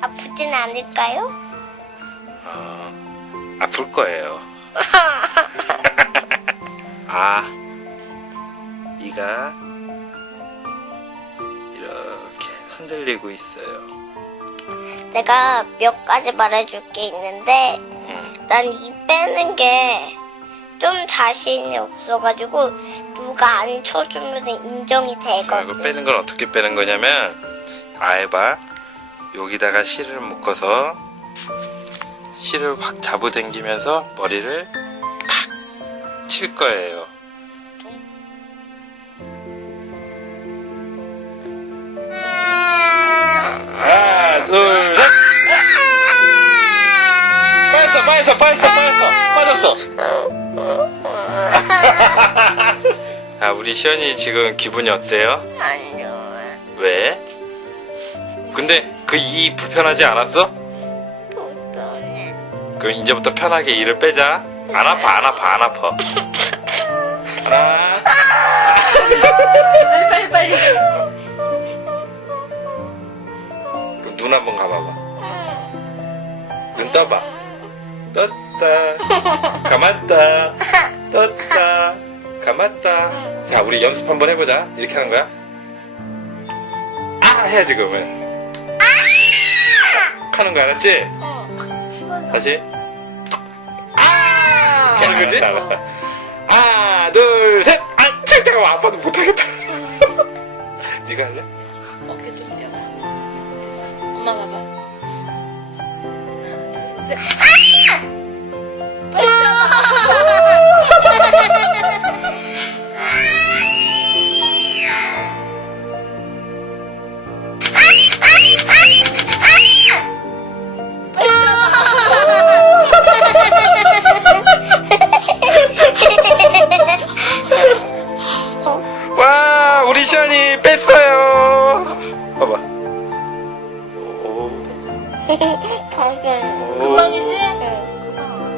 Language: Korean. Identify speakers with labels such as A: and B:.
A: 아프진 않을까요?
B: 어, 아플 거예요. 아, 이가 이렇게 흔들리고 있어요.
A: 내가 몇 가지 말해줄 게 있는데,
B: 음,
A: 난이 빼는 게 좀 자신이 없어가지고, 누가 안 쳐주면 인정이 자, 이거 되거든. 빼는
B: 건 어떻게 빼는 거냐면, 아해봐. 여기다가 실을 묶어서 실을 확 잡아당기면서 머리를 팍 칠 거예요. 하나, 둘, 셋. 빠졌어, 빠졌어, 빠졌어, 빠졌어, 빠졌어. 아, 우리 시연이 지금 기분이 어때요?
A: 안 좋아.
B: 왜? 근데 그 이 불편하지 않았어?
A: 불편해.
B: 그럼 이제부터 편하게 이를 빼자. 안 아파, 안 아파, 안 아파. 하나.
C: 빨리 빨리 빨리.
B: 그럼 눈 한번 감아봐. 눈 떠봐. 떴다. 감았다. 떴다. 감았다. 자, 우리 연습 한번 해보자. 이렇게 하는 거야. 아! 해야지, 그러면. 하는 거 알았지? 어. 다시. 아! 이렇게 하는 거지? 알았어, 알았어. 하나, 둘, 셋. 아, 참, 잠깐만. 아빠도 못하겠다. 음. 네가 할래?
C: 어깨 좀 잡아. 엄마 봐봐. 하나, 둘, 셋. 아!
A: 갈게.
B: 금방이지?
A: 네.
C: 아.